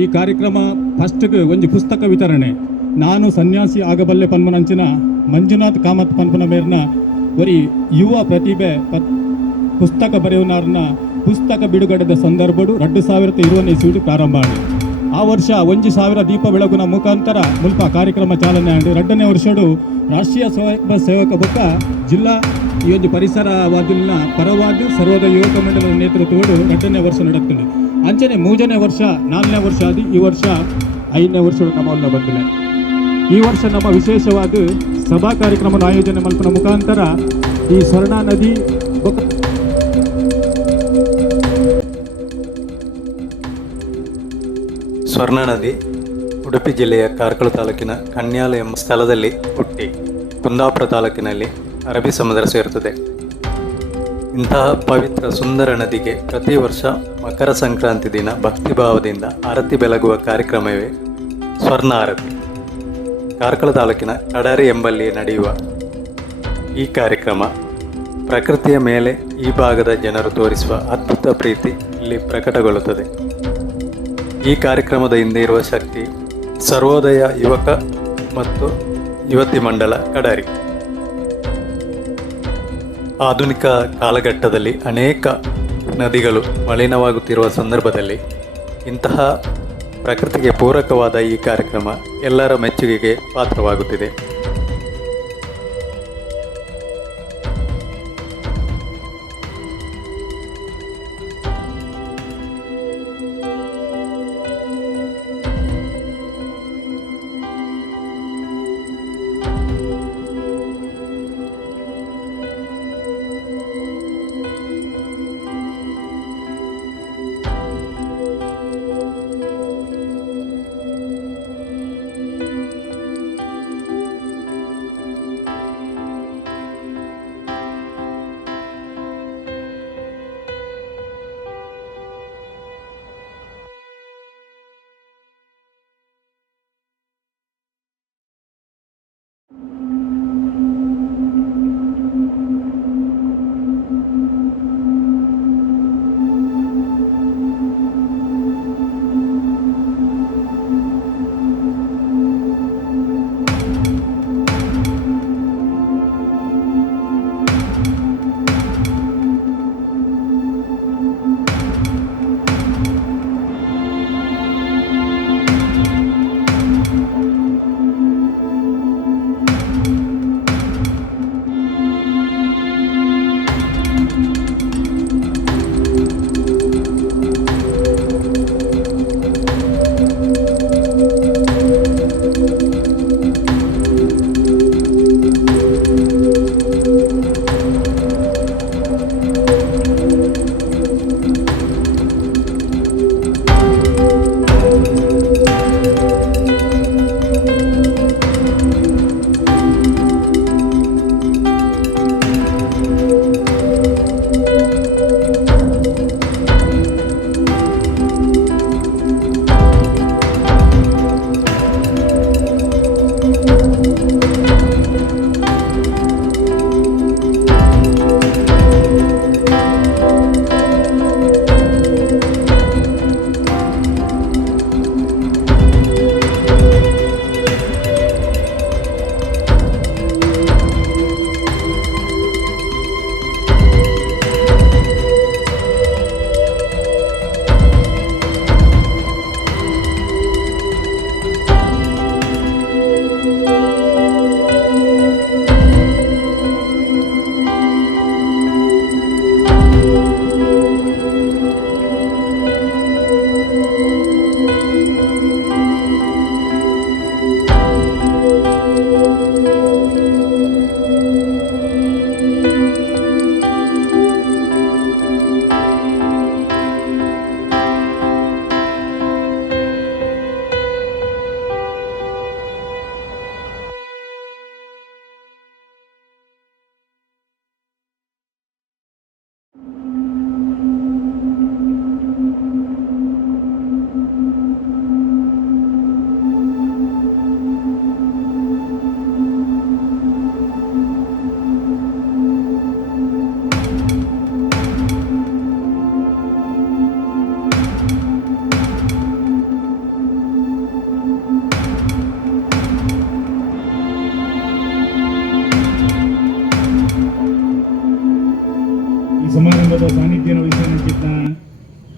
ಈ ಕಾರ್ಯಕ್ರಮ ಫಸ್ಟ್ಗೆ ಒಂದು ಪುಸ್ತಕ ವಿತರಣೆ. ನಾನು ಸನ್ಯಾಸಿ ಆಗಬಲ್ಲೆ ಪನ್ಮನಂಚಿನ ಮಂಜುನಾಥ್ ಕಾಮತ್ ಪನ್ಪನ ಮೇರ್ನ ಬರೀ ಯುವ ಪ್ರತಿಭೆ ಪುಸ್ತಕ ಬರೆಯುವನಾರ್ನ ಪುಸ್ತಕ ಬಿಡುಗಡೆದ ಸಂದರ್ಭಡು ಎರಡು ಸಾವಿರದ ಇರುವನೇ ಸೀಟು ಪ್ರಾರಂಭ ಆಡಿ ಆ ವರ್ಷ ಒಂಜಿ ಸಾವಿರ ದೀಪ ಬೆಳಗುನ ಮುಖಾಂತರ ಮುಲ್ಪ ಕಾರ್ಯಕ್ರಮ ಚಾಲನೆ ಆಗಿ ಎರಡನೇ ವರ್ಷಡು ರಾಷ್ಟ್ರೀಯ ಸ್ವಯಂ ಸೇವಕ ಬುಕ್ಕ ಜಿಲ್ಲಾ ಈ ಒಂದು ಪರಿಸರವಾದಿನ ಪರವಾಗಿ ಸರ್ವೋದಯ ಯುವಕ ಮಂಡಲದ ನೇತೃತ್ವಗಳು ಎರಡನೇ ವರ್ಷ ನಡೆಯುತ್ತದೆ. ಅಂಚನೆ ಮೂರನೇ ವರ್ಷ ನಾಲ್ಕನೇ ವರ್ಷ ಆದಿ ಈ ವರ್ಷ ಐದನೇ ವರ್ಷ ನಮ್ಮ ಬಂದಿಲ್ಲ ಈ ವರ್ಷ ನಮ್ಮ ವಿಶೇಷವಾದ ಸಭಾ ಕಾರ್ಯಕ್ರಮ ಆಯೋಜನೆ ಮಲ್ಪನ ಮುಖಾಂತರ ಈ ಸ್ವರ್ಣ ನದಿ ಸ್ವರ್ಣ ನದಿ ಉಡುಪಿ ಜಿಲ್ಲೆಯ ಕಾರ್ಕಳ ತಾಲೂಕಿನ ಕನ್ಯಾಲ ಎಂಬ ಸ್ಥಳದಲ್ಲಿ ಹುಟ್ಟಿ ಕುಂದಾಪುರ ತಾಲೂಕಿನಲ್ಲಿ ಅರಬ್ಬಿ ಸಮುದ್ರ ಸೇರುತ್ತದೆ. ಇಂತಹ ಪವಿತ್ರ ಸುಂದರ ನದಿಗೆ ಪ್ರತಿ ವರ್ಷ ಮಕರ ಸಂಕ್ರಾಂತಿ ದಿನ ಭಕ್ತಿಭಾವದಿಂದ ಆರತಿ ಬೆಳಗುವ ಕಾರ್ಯಕ್ರಮವೇ ಸ್ವರ್ಣ ಆರತಿ ಕಾರ್ಕಳ ತಾಲೂಕಿನ ಕಡಾರಿ ಎಂಬಲ್ಲಿ ನಡೆಯುವ ಈ ಕಾರ್ಯಕ್ರಮ ಪ್ರಕೃತಿಯ ಮೇಲೆ ಈ ಭಾಗದ ಜನರು ತೋರಿಸುವ ಅದ್ಭುತ ಪ್ರೀತಿ ಇಲ್ಲಿ ಪ್ರಕಟಗೊಳ್ಳುತ್ತದೆ. ಈ ಕಾರ್ಯಕ್ರಮದ ಹಿಂದೆ ಇರುವ ಶಕ್ತಿ ಸರ್ವೋದಯ ಯುವಕ ಮತ್ತು ಯುವತಿ ಮಂಡಲ ಕಡಾರಿ. ಆಧುನಿಕ ಕಾಲಘಟ್ಟದಲ್ಲಿ ಅನೇಕ ನದಿಗಳು ಮಲಿನವಾಗುತ್ತಿರುವ ಸಂದರ್ಭದಲ್ಲಿ ಇಂತಹ ಪ್ರಕೃತಿಗೆ ಪೂರಕವಾದ ಈ ಕಾರ್ಯಕ್ರಮ ಎಲ್ಲರ ಮೆಚ್ಚುಗೆಗೆ ಪಾತ್ರವಾಗುತ್ತಿದೆ.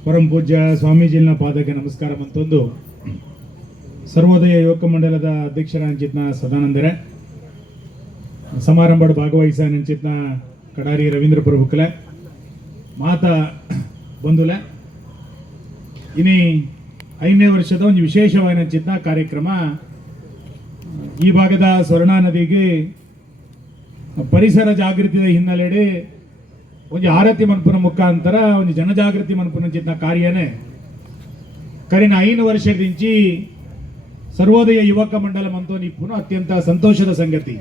ಪರಮ ಪೂಜ್ಯ ಸ್ವಾಮೀಜಿನ ಪಾದಕ್ಕೆ ನಮಸ್ಕಾರ ಮತ್ತೊಂದು. ಸರ್ವೋದಯ ಯುವಕ ಮಂಡಲದ ಅಧ್ಯಕ್ಷರ ಅಂಚಿತ್ನ ಸದಾನಂದರೇ, ಸಮಾರಂಭದ ಭಾಗವಹಿಸಾನಂಚಿತ್ನ ಕಡಾರಿ ರವೀಂದ್ರ ಪ್ರಭುಕಲೆ, ಮಾತ ಬಂಧುಲೆ, ಇನಿ ಐದನೇ ವರ್ಷದ ಒಂದು ವಿಶೇಷವಾದಂಚಿತ್ನ ಕಾರ್ಯಕ್ರಮ, ಈ ಭಾಗದ ಸ್ವರ್ಣಾ ನದಿಗೆ ಪರಿಸರ ಜಾಗೃತಿಯ ಹಿನ್ನೆಲೆಯಲ್ಲಿ ಒಂದು ಆರತಿ ಮನ್ಪುನ ಮುಖಾಂತರ, ಒಂದು ಜನಜಾಗೃತಿ ಮನ್ಪುನ ಚಿತ್ತ ಕಾರ್ಯನೇ. ಕರಿನ ಐದು ವರ್ಷದಿಂಚಿ ಸರ್ವೋದಯ ಯುವಕ ಮಂಡಲ ಮಂತೋನಿ ಪುನಃ ಅತ್ಯಂತ ಸಂತೋಷದ ಸಂಗತಿ.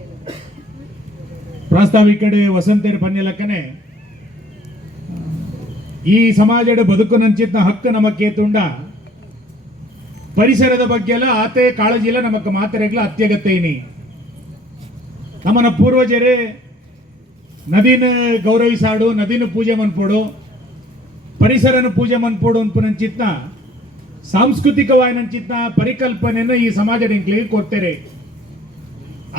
ಪ್ರಾಸ್ತಾವಿಕಡೆ ವಸಂತೇರ್ ಪನ್ಯಲಕ್ಕನೆ ಈ ಸಮಾಜದ ಬದುಕುನಂಚಿತ್ನ ಹಕ್ಕು ನಮಕ್ಕೆ ತುಂಡ. ಪರಿಸರದ ಬಗ್ಗೆ ಎಲ್ಲ ಆತೆ ಕಾಳಜಿ ಇಲ್ಲ ನಮಕ್ಕೆ ಮಾತರೆಗ್ಲ ಅತ್ಯಗತ್ಯ ನಮ್ಮನ ಪೂರ್ವಜರೇ ನದಿನ ಗೌರವಿಸಾಡು ನದಿನ ಪೂಜೆ ಮನ್ಪೋಡು, ಪರಿಸರನ ಪೂಜೆ ಮನ್ಪೋಡು ಅನ್ಪುನಂಚಿತ್ನ ಸಾಂಸ್ಕೃತಿಕವಾಯಿನಂಚಿತ್ನ ಪರಿಕಲ್ಪನೆಯನ್ನು ಈ ಸಮಾಜದ ನಿಂಕ್ಲಿಗೆ ಕೊಡ್ತೇರೆ.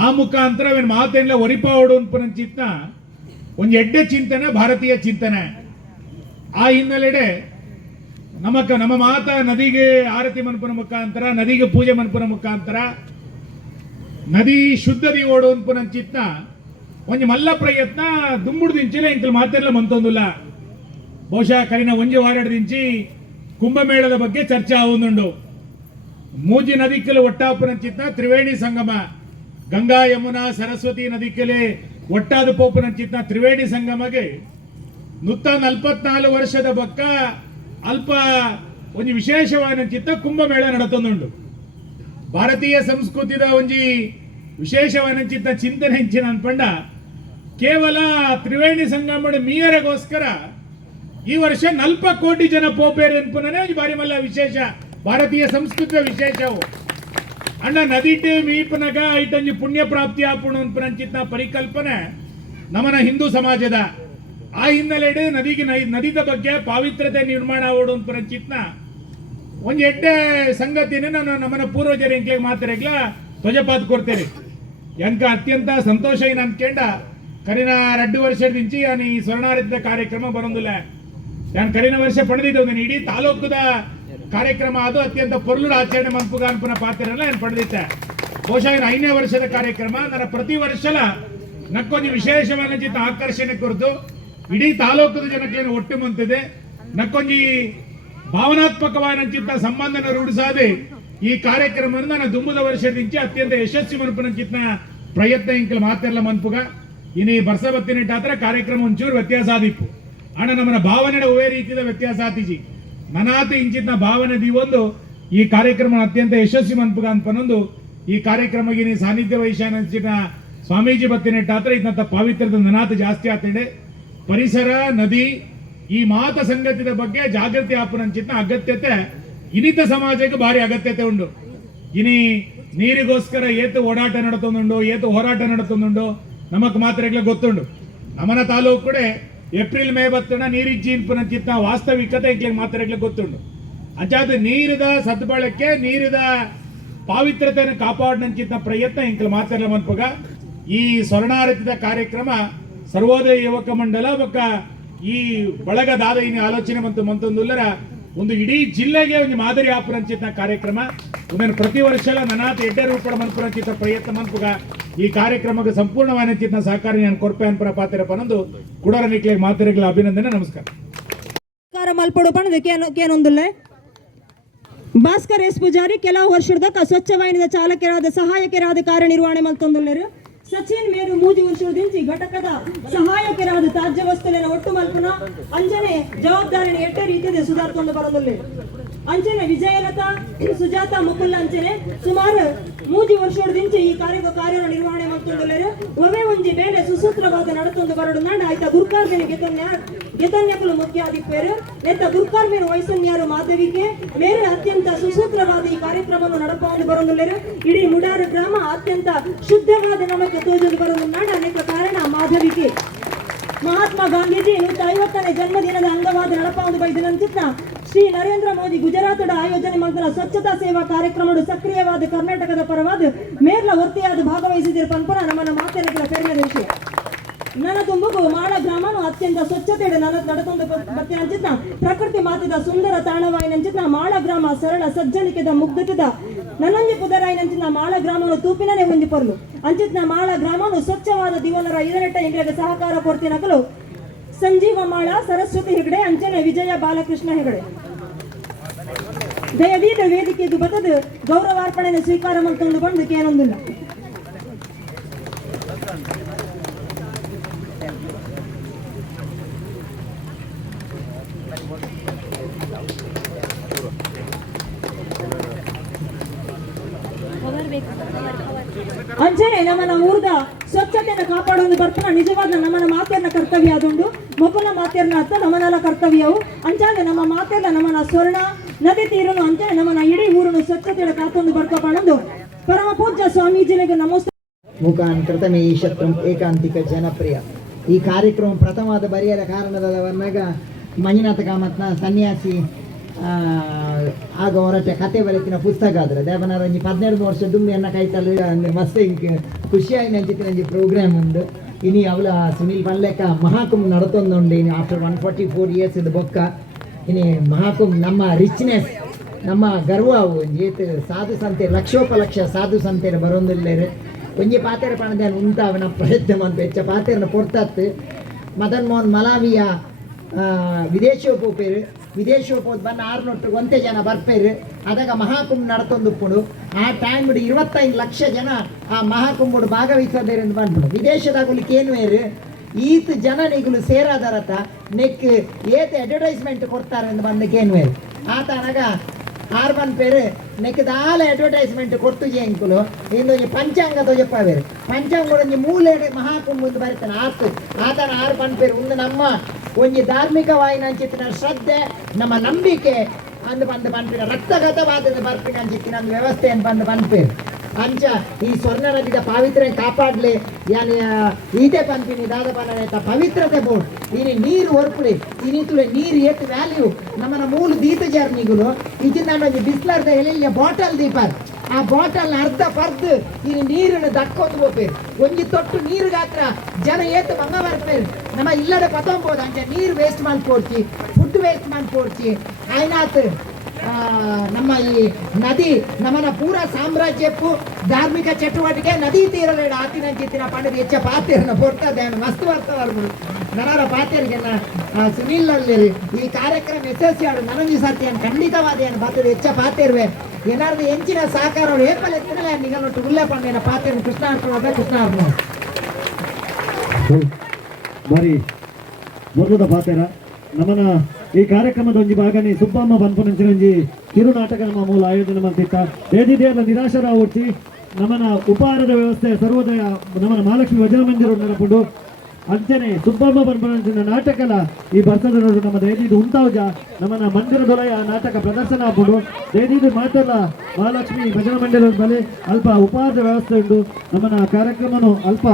ಆ ಮುಖಾಂತರ ಅವನ ಮಾತೆಲ್ಲ ಒರಿಪಾವಡು ಅನ್ಪುನಂಚಿತ್ನ ಒಂದು ಎಡ್ಡೆ ಚಿಂತನೆ, ಭಾರತೀಯ ಚಿಂತನೆ. ಆ ಹಿನ್ನೆಲೆಡೆ ನಮಕ ನಮ್ಮ ಮಾತ ನದಿಗೆ ಆರತಿ ಮನ್ಪುನ ಮುಖಾಂತರ, ನದಿಗೆ ಪೂಜೆ ಮನ್ಪುನ ಮುಖಾಂತರ, ನದಿ ಶುದ್ಧದಿ ಓಡು ಅನ್ಪುನಂಚಿತ್ನ ಒಂಜಿ ಮಲ್ಲ ಪ್ರಯತ್ನ ದುಂಬುಡು ದಿಂಚಿಲೆ ಇಂಕಲ್ ಮಾತೆಲ್ಲ ಮಂತೊಂದುಲ್ಲ. ಬಹುಶಃ ಕರಿನ ಒಂಜಿ ವಾರಡ್ದಿಂಚಿ ಕುಂಭಮೇಳದ ಬಗ್ಗೆ ಚರ್ಚೆ ಆವೊಂದುಂಡು. ಮೂಜಿ ನದಿಕೆಲೆ ಒಟ್ಟಾಪುನಂಚಿತ್ನ ತ್ರಿವೇಣಿ ಸಂಗಮ, ಗಂಗಾ ಯಮುನಾ ಸರಸ್ವತಿ ನದಿಕ್ಕಲೆ ಒಟ್ಟಾದ ಪೋಪುನಂಚಿತ್ನ ತ್ರಿವೇಣಿ ಸಂಗಮಗೆ ನುತ್ತ ನಲ್ಪತ್ನಾಲ್ಕು ವರ್ಷದ ಬಕ್ಕ ಅಲ್ಪ ಒಂಜಿ ವಿಶೇಷವಾದ ಚಿತ್ತ ಕುಂಭಮೇಳ ನಡತೊಂದುಂಡು. ಭಾರತೀಯ ಸಂಸ್ಕೃತಿದ ಒಂಜಿ ವಿಶೇಷವಾದ ಚಿತ್ತ ಚಿಂತನೆ ಹೆಂಚಿನ ಅನ್ಪಂಡ ಕೇವಲ ತ್ರಿವೇಣಿ ಸಂಗಮದ ಮೀಯರಗೋಸ್ಕರ ಈ ವರ್ಷ ನಲ್ಪ ಕೋಟಿ ಜನ ಪೋಪೇರು ಅನ್ಪುನೇ ಬಾರಿ ಮಲ್ಲ ವಿಶೇಷ, ಭಾರತೀಯ ಸಂಸ್ಕೃತಿಯ ವಿಶೇಷವು. ಅಣ್ಣ ನದಿಟೆ ಮೀಪನಗ ಐಟಂಜಿ ಪುಣ್ಯ ಪ್ರಾಪ್ತಿ ಆಪುಣ ಅನ್ಪುನಂಚಿತ್ನ ಪರಿಕಲ್ಪನೆ ನಮನ ಹಿಂದೂ ಸಮಾಜದ. ಆ ಹಿನ್ನೆಲೆಡೆ ನದಿಗೆ ನದಿದ ಬಗ್ಗೆ ಪಾವಿತ್ರತೆ ನಿರ್ಮಾಣ ಆವೋಡು ಅನ್ಪುನಂಚಿತ್ನ ಒಂದು ಎಡ್ಡೆ ಸಂಗತಿನೇ ನಾನು ನಮ್ಮನ ಪೂರ್ವಜರ ಎಂಕ್ಲೆಗ್ ಮಾತಾಡಗ್ಲ ಧ್ವಜಪಾತ ಕೊಡ್ತೇನೆ. ಎಂಕ ಅತ್ಯಂತ ಸಂತೋಷ ಏನು ಅನ್ಕೊಂಡ ಕರಿನ ಎರಡು ವರ್ಷದಿಂಚಿ ನಾನು ಈ ಸ್ವರ್ಣಾರಿತ ಕಾರ್ಯಕ್ರಮ ಬರೋದಿಲ್ಲ. ನಾನು ಕರಿನ ವರ್ಷ ಪಡೆದಿದ್ದೇನೆ ಇಡೀ ತಾಲೂಕದ ಕಾರ್ಯಕ್ರಮ ಅದು ಅತ್ಯಂತ ಪೊರ್ಲುಡ ಆಚರಣೆ ಮಂಪುಗ ಅನ್ಪುನ ಪಾತ್ರನ ನಾನು ಪಡೆದಿದ್ದೆ ಬಹುಶಃ ಐದನೇ ವರ್ಷದ ಕಾರ್ಯಕ್ರಮ ನನ್ನ ಪ್ರತಿ ವರ್ಷಲ ನಕ್ಕೊಂದು ವಿಶೇಷವಾಗಿ ಆಕರ್ಷಣೆ ಕುರಿತು ಇಡೀ ತಾಲೂಕದ ಜನಕ್ಕೆ ಒಟ್ಟು ಮಂತಿದೆ. ನಕ್ಕೊಂಜಿ ಭಾವನಾತ್ಮಕವಾದ ಚಿತ್ತ ಸಂಬಂಧನ ರೂಢಿಸಾದೆ ಈ ಕಾರ್ಯಕ್ರಮ ನಾನು ದುಂಬುದ ವರ್ಷದಿಂಚಿ ಅತ್ಯಂತ ಯಶಸ್ವಿ ಮನಪುನಂಚಿತ್ತ ಪ್ರಯತ್ನ ಇಂಕಲ್ ಮಾತೆಲ್ಲ ಮನ್ಪುಗ. ಇನಿ ಬರ್ಸ ಬತ್ತಿನಿಟ್ಟಾತ್ರ ಕಾರ್ಯಕ್ರಮ ಒಂಚೂರು ವ್ಯತ್ಯಾಸ ಆದಿಪ್ಪು ಅಣ್ಣ ನಮ್ಮನ ಭಾವನೆ ಒವೇ ರೀತಿಯ ವ್ಯತ್ಯಾಸ ಆತಿಜಿ. ಮನಾತ ಇಂಚಿತ್ನ ಭಾವನೆ ದಿವೊಂದು ಈ ಕಾರ್ಯಕ್ರಮ ಅತ್ಯಂತ ಯಶಸ್ವಿ ಮನ್ಪುಗ ಅನ್ಪನೊಂದು ಈ ಕಾರ್ಯಕ್ರಮಕ್ಕೆ ನೀ ಸಾನ್ನಿಧ್ಯ ವಹಿಸಿನ ಸ್ವಾಮೀಜಿ ಬತ್ತಿನಿಟ್ಟಾತ್ರ ಇದನ್ನ ಪಾವಿತ್ರದ ನನಾತ ಜಾಸ್ತಿ ಆತಡೆ. ಪರಿಸರ, ನದಿ, ಈ ಮಾತ ಸಂಗತಿದ ಬಗ್ಗೆ ಜಾಗೃತಿ ಆಪುನಂಚಿತ್ನ ಅಗತ್ಯತೆ ಇನಿತ ಸಮಾಜಕ್ಕೆ ಭಾರಿ ಅಗತ್ಯತೆ ಉಂಡು. ಇನಿ ನೀರಿಗೋಸ್ಕರ ಏತು ಓಡಾಟ ನಡತೊಂದುಂಡು, ಏತು ಹೋರಾಟ ನಡತೊಂದುಂಡು ನಮಕ್ ಮಾತ್ರ ಗೊತ್ತುಂಡು ನಮನ ತಾಲೂಕು ಕೂಡ ಏಪ್ರಿಲ್, ಮೇ ಬತ್ತಣ ನೀರಿಜ್ಜಿ ಇನ್ಪುನಂಚಿತ್ನ ವಾಸ್ತವಿಕತೆ ಈಗಲೇ ಮಾತ್ರ ಗೊತ್ತುಂಡು ಅಂಚಾದ ನೀರಿದ ಸದ್ಬಳಕೆ, ನೀರಿದ ಪಾವಿತ್ರತೆಯನ್ನು ಕಾಪಾಡನಂಚಿತ್ನ ಪ್ರಯತ್ನ ಇಂಕಲ್ ಮಾತಾಡಲ ಮನ್ಪಗ. ಈ ಸ್ವರ್ಣಾರತಿದ ಕಾರ್ಯಕ್ರಮ ಸರ್ವೋದಯ ಯುವಕ ಮಂಡಲ ಬೊಕ್ಕ ಈ ಬಳಗದಾದ ಇನ್ನು ಆಲೋಚನೆ ಮತ್ತು ಮಂತೊಂದುಲ್ಲರ ಒಂದು ಇಡೀ ಜಿಲ್ಲೆಗೆ ಒಂದು ಮಾದರಿ ಆಪುರಂಚಿತ ಕಾರ್ಯಕ್ರಮ. ಇದನ್ನು ಪ್ರತಿ ವರ್ಷ ನನಾಥ ಎಡ್ಡೆ ರೂಪಡ ಮನ್ಪುರಂಚಿತ ಪ್ರಯತ್ನ ಮನ್ಪುಗ. ಈ ಕಾರ್ಯಕ್ರಮಕ್ಕೆ ಸಂಪೂರ್ಣವಾದ ಚಿತ್ನ ಸಹಕಾರ ನಾನು ಕೊರ್ಪೆ ಅನ್ಪುರ ಪಾತ್ರ ನಂದು ಕುಡರ ನಿಕ್ಲೆ ಮಾತಿರಗಳ ಅಭಿನಂದನೆ, ನಮಸ್ಕಾರ. ಪಣದು ಭಾಸ್ಕರ್ ಎಸ್ ಪೂಜಾರಿ, ಕೆಲವು ವರ್ಷದ ಸ್ವಚ್ಛ ವಾಹಿನಿಯ ಚಾಲಕರಾದ ಸಹಾಯಕರಾದ ಕಾರ್ಯನಿರ್ವಹಣೆ ಮಲ್ತೊಂದುಲ್ಲರು. ಸಚಿನ್ ಮೇರು ಮೂಜಿ ವರ್ಷದಿಂಚಿ ಘಟಕದ ಸಹಾಯಕರಾದ ತ್ಯಾಜ್ಯ ವಸ್ತುವಿನ ಒಟ್ಟು ಮಲ್ಪನ ಅಂಜನೆ ಜವಾಬ್ದಾರಿ ಎಟ್ಟ ರೀತಿಯಲ್ಲಿ ಸುಧಾರಿಸಿಕೊಂಡು ಬರೋದಿಲ್ಲ. ಅಂಚನೆ ವಿಜಯಲತಾ, ಸುಜಾತ, ಮುಕುಲ್ ಅಂಚನೆ ಸುಮಾರು ಮೂಜಿ ವರ್ಷದಿಂಚಿ ಈ ಕಾರ್ಯ ಕಾರ್ಯ ನಿರ್ವಹಣೆ ಮಾಡ್ತೊಂದುಲ್ಲೆರು. ಒವೆ ಒಂಜಿ ಬೇಲೆ ಸುಸೂತ್ರವಾದ ನಡತೊಂದು ಬರಡು. ನಾಡ ಆಯ್ತ ಗುರುಕಾರ್ಮಿನ ಗೆತನ್ಯ ಗೆತನ್ಯಕುಲು ಮುಖ್ಯ ಆದಿಪ್ಪೇರು ನೆತ್ತ ಗುರುಕಾರ್ಮಿನ ವಯಸ್ಸನ್ಯಾರು ಮಾಧವಿಗೆ ಮೇರೆ ಅತ್ಯಂತ ಸುಸೂತ್ರವಾದ ಈ ಕಾರ್ಯಕ್ರಮವನ್ನು ನಡಪಕೊಂಡು ಬರೊಂದುಲ್ಲೆರ್. ಇಡೀ ಮುಡಾರು ಗ್ರಾಮ ಅತ್ಯಂತ ಶುದ್ಧವಾದ ನಮಗೆ ತೋಜಲು ಬರೋದು ನಾಡ ಅನೇಕ ಕಾರಣ ಮಾಧವಿಗೆ. ಮಹಾತ್ಮ ಗಾಂಧೀಜಿ ನೂತ ಐವತ್ತನೇ ಜನ್ಮದಿನದ ಅಂಗವಾದ ನಡಪಾವುದು ಬೈದಿನಂಚಿತ್ತ ಶ್ರೀ ನರೇಂದ್ರ ಮೋದಿ ಗುಜರಾತದ ಆಯೋಜನೆ ಮಾಡಿದ ಸ್ವಚ್ಛತಾ ಸೇವಾ ಕಾರ್ಯಕ್ರಮದ ಸಕ್ರಿಯವಾದ ಕರ್ನಾಟಕದ ಪರವಾದ ಮೇರ್ಲ ವರ್ತಿಯಾದ ಭಾಗವಹಿಸಿದಿರ ಪನ್ಪುರ ನಮ್ಮನ್ನ ಮಾತನಾಡಿದ ಪೆರಿಯ ವಿಷಯ ನನ್ನ ತುಂಬುಗು ಮಾಳ ಗ್ರಾಮನು ಅತ್ಯಂತ ಸ್ವಚ್ಛತೆ ನನ್ನ ನಡತೊಂದು ಅಂಚಿತ್ನ ಪ್ರಕೃತಿ ಮಾತಿದ ಸುಂದರ ತಾಣವಾಯಿನಂಚಿತ್ನ ಮಾಳ ಗ್ರಾಮ ಸರಳ ಸಜ್ಜನಿಕೆದ ಮುಗ್ಧತೆದ. ಪುದರಾಯಿನ ಪುದರಾಯಿನಂಚಿನ ಮಾಳ ಗ್ರಾಮನು ತೂಪಿನನೆ ಹೊಂದಿಪರ್ಲು. ಅಂಚಿತ್ನ ಮಾಳ ಗ್ರಾಮನು ಸ್ವಚ್ಛವಾದ ದಿವನರ ಇದರಟ್ಟ ಇಂಗ್ಲಿಗೆ ಸಹಕಾರ ಕೊಡ್ತೀನಕಲು ಸಂಜೀವ ಮಾಳ, ಸರಸ್ವತಿ ಹೆಗಡೆ ಅಂಚನೆ ವಿಜಯ, ಬಾಲಕೃಷ್ಣ ಹೆಗಡೆ. ದಯವಿದ ವೇದಿಕೆದು ಬರ್ತದೆ ಗೌರವಾರ್ಪಣೆಯನ್ನು ಸ್ವೀಕಾರ ಮಾಡ್ಕೊಂಡು ಬಂದು ಕೇಳೊಂದಿಲ್ಲ ಅಂಚನೆ ನಮ್ಮನ ಊರ್ದ ಸ್ವಚ್ಛತೆಯನ್ನು ಕಾಪಾಡೋದು ಬರ್ತಾನ. ನಿಜವಾದ ನಮ್ಮನ ಮಾತೆಯನ್ನ ಕರ್ತವ್ಯ ಅದೊಂದು ಮಕ್ಕಳ ಮಾತೆಯನ್ನ ಅರ್ಥ ನಮ್ಮನೆಲ್ಲ ಕರ್ತವ್ಯವು ಅಂಜಾನೆ ನಮ್ಮ ಮಾತೆಲ್ಲ ನಮ್ಮನ ಸ್ವರ್ಣ ನದಿ ತೀರನು ಅಂತೆ ನಮ್ಮನ್ನ ಇಡೀ ಊರನ್ನು ಸ್ವಚ್ಛತೆಯ ಕಾಕೊಂಡು ಬರ್ಕೋಬಾಳಂದು ಪರಮ ಪೂಜ್ಯ ಸ್ವಾಮೀಜಿನಿಗೆ ನಮಸ್ತೆ. ಮುಖಾಂತರತಮೇ ಈ ಶತ್ರು ಏಕಾಂತಿಕ ಜನಪ್ರಿಯ. ಈ ಕಾರ್ಯಕ್ರಮ ಪ್ರಥಮವಾದ ಬರಿಯಲ ಕಾರಣದ ವರ್ನಗ ಮಂಜುನಾಥ ಕಾಮತ್ನ ಸನ್ಯಾಸಿ ಆಗ ಹೊರಟ ಕತೆ ಬರೆತಿನ ಪುಸ್ತಕ ಆದರೆ. ದೇವನಾರ ಒಂಜಿ ಹದಿನೆರಡು ವರ್ಷ ದುಮ್ಮಿ ಅನ್ನ ಕೈತಲ್ಲ ಅಂದ್ರೆ ಮಸ್ತ್ ಖುಷಿಯಾಗಿ ನಂಚಿತ್ತಿನ ನಂಜಿ ಪ್ರೋಗ್ರಾಮ್ ಉಂಡು ಇನಿ ಅವಳ ಸುನೀಲ್ ಪಲ್ಲೆಕ್ಕ ಮಹಾಕುಂಭ ನಡತೊಂದುಂಡು ಇನ್ನು after one forty four years ಇದು ಬೊಕ್ಕ. ಇನಿ ಮಹಾಕುಂಭ, ನಮ್ಮ ರಿಚ್ನೆಸ್ ನಮ್ಮ ಗರ್ವ ಅವು. ಏತ್ ಸಾಧು ಸಂತೆ, ಲಕ್ಷೋಪಲಕ್ಷ ಸಾಧು ಸಂತೆರ ಬರೋಂದಿಲ್ಲೇರೆ ಒಂಜಿ ಪಾತೆರ ಪಣದ ಉಂತ ಅವನ ಪ್ರಯತ್ನ ಅಂತ ಹೆಚ್ಚ ಪಾತೆರನ ಪೊರ್ತತ್ತು ಮದನ್ ಮೋಹನ್ ಮಲಾವಿಯ ವಿದೇಶೋಪೋಪೇರು ವಿದೇಶೋಪೋದ್ ಬಂದು ಆರ್ನೊಟ್ಟು ಒಂತೆ ಜನ ಬರ್ಪೇರು. ಅದಾಗ ಮಹಾಕುಂಭ ನಡ್ತೊಂದುಪ್ಪುಡು. ಆ ಟೈಮ್ ಇರುವತ್ತೈದು ಲಕ್ಷ ಜನ ಆ ಮಹಾಕುಂಭಡು ಭಾಗವಹಿಸೋದೇರು ಅಂತ ಬಂದ್ಬಿಡು ವಿದೇಶದಾಗಲಿಕ್ಕೆ ಏನು ಏರು? ಈತ್ ಜನ ನಿಗುಲು ಸೇರಾದರತ ನೆಕ್ ಏತ ಅಡ್ವರ್ಟೈಸ್ಮೆಂಟ್ ಕೊಡ್ತಾರೆ ಅಂತ ಬಂದ ಏನು ಆತನಗ ಆರ್ಬನ್ ಪೇರು ನೆಕ್ ದಾಲ ಅಡ್ವರ್ಟೈಸ್ಮೆಂಟ್ ಕೊಡ್ತು ಜೇಂಕುಲು ಇಂದೊಂಜಿ ಪಂಚಾಂಗ ತೊಜಪ್ಪ ಬೇರು ಪಂಚಾಂಗ ಒಂಜಿ ಮೂಲೆ ಮಹಾಕುಂಭ ಒಂದು ಬರೀತಾನೆ ಆತು, ಆತನ ಆರ್ಬನ್ ಪೇರು ಒಂದು ನಮ್ಮ ಒಂಜಿ ಧಾರ್ಮಿಕವಾಗಿ ಅಂಚಿತ್ತಿನ ಶ್ರದ್ಧೆ, ನಮ್ಮ ನಂಬಿಕೆ ಅಂದು ಬಂದು ಪನ್ಪಿನ ರಕ್ತಗತವಾದ ಬರ್ಪಿನ ಅಂಚಿತ್ತಿನ ಒಂದು ವ್ಯವಸ್ಥೆಯನ್ನು ಬಂದು ಪನ್ಪೇರು ಅಂಚ ಈ ಸ್ವರ್ಣ ನದಿದ ಪಾವಿತ್ರ ಕಾಪಾಡ್ಲಿ. ಯಾನ ಈತೆ ಪಂಪಿನಿ ದಾದ ಪನತ ಪವಿತ್ರತೆ ಬೋರ್ಡ್. ಇನಿ ನೀರು ಹೊರ್ಪುಡಿ ಇನಿತುಲೆ ನೀರು ಏತ್ ವ್ಯಾಲ್ಯೂ. ನಮ್ಮನ ಮೂಲ ದೀಪ ಜರ್ನಿಗಳು ಒಂದು ಬಿಸ್ಲರ್ದ ಎಲೆಯ ಬಾಟಲ್ ದೀಪ ಆ ಬಾಟಲ್ ಅರ್ಧ ಪರ್ದು ಇನ್ನು ನೀರನ್ನು ದಕ್ಕೊಂದು ಹೋಗ್ಬೇಕು ಒಂಜಿ ತೊಟ್ಟು ನೀರು ಗಾತ್ರ ಜನ ಏತು ಮಂಗ ಬರ್ಬೇಕು ನಮ್ಮ ಇಲ್ಲಡೆ ಪತಂಬೋದು ಅಂಚ ನೀರು ವೇಸ್ಟ್ ಮಾಡ್ಕೊಡ್ಚಿ ಫುಡ್ ವೇಸ್ಟ್ ಮಾಡ್ಕೊಡ್ಚಿ ಪೋರ್ಚಿ ಆ, ನಮ್ಮ ಈ ನದಿ ನಮ್ಮನ ಪೂರ ಸಾಮ್ರಾಜ್ಯಕ್ಕೂ ಧಾರ್ಮಿಕ ಚಟುವಟಿಕೆ, ನದಿ ತೀರಲೇಡ ಆತಿನ ಜಿತ್ತಿನ ಪಂಡದ ಹೆಚ್ಚ ಪಾತ್ರೆಯನ್ನು ಕೊಡ್ತದೆ ಮಸ್ತ್ ಬರ್ತವರ್ಗಳು ನನ್ನರ ಪಾತ್ರೆಗೆ ಸುನಿಲ್ ಅಲ್ಲಿ ಈ ಕಾರ್ಯಕ್ರಮ ಯಶಸ್ವಿ ಆಡು ನನಗೆ ಸಾಧ್ಯ ಖಂಡಿತವಾದ ಏನು ಬರ್ತದೆ ಹೆಚ್ಚ ಪಾತ್ರೆ ಏನಾದ್ರು ಹೆಂಚಿನ ಸಹಕಾರ ಏಪಲ್ ಎತ್ತಿನಲ್ಲ ನಿಗಲೊಟ್ಟು ಉಲ್ಲೆ ಪಂಡಿನ ಪಾತ್ರೆ ಕೃಷ್ಣ ಅರ್ಪಣೆ ಕೃಷ್ಣ ಅರ್ಪಣೆ ಬಾರಿ ಮೊದಲದ ಪಾತೆರ ನಮ್ಮನ ಈ ಕಾರ್ಯಕ್ರಮದ ಒಂಜಿ ಭಾಗನಿ ಸುಬ್ಬಮ್ಮ ಬನ್ಪುನಂಚಿನ ಒಂಜಿ ಕಿರು ನಾಟಕ ನಮ್ಮ ಮೂಲ ಆಯೋಜನೆ ಮಾಡ್ತಿತ್ತ ಬೇದಿದೇರ ನಿರಾಶರ ಹುಟ್ಟಿ ನಮ್ಮನ ಉಪಹಾರದ ವ್ಯವಸ್ಥೆ, ಸರ್ವೋದಯ ನಮ್ಮನ ಮಹಾಲಕ್ಷ್ಮಿ ವಜನ ಮಂದಿರ ನೆನಪುಂಡು. ಅಂಚನೆ ಸುಬ್ಬಮ್ಮ ಬನ್ಪುನಂಚಿನ ನಾಟಕಲ ಈ ಬರ್ಸದ ನೋಡು ನಮ್ಮ ದೇದಿದು ಉಂಟಾವುಜ ನಮ್ಮನ ಮಂದಿರದೊಳಯ ನಾಟಕ ಪ್ರದರ್ಶನ ಆಪುಂಡು ದೇದಿದು ಮಾತಲ್ಲ ಮಹಾಲಕ್ಷ್ಮಿ ಭಜನ ಮಂದಿರದ ಬಲೆ ಅಲ್ಪ ಉಪಹಾರದ ವ್ಯವಸ್ಥೆ ಉಂಟು ನಮ್ಮನ ಕಾರ್ಯಕ್ರಮನು ಅಲ್ಪ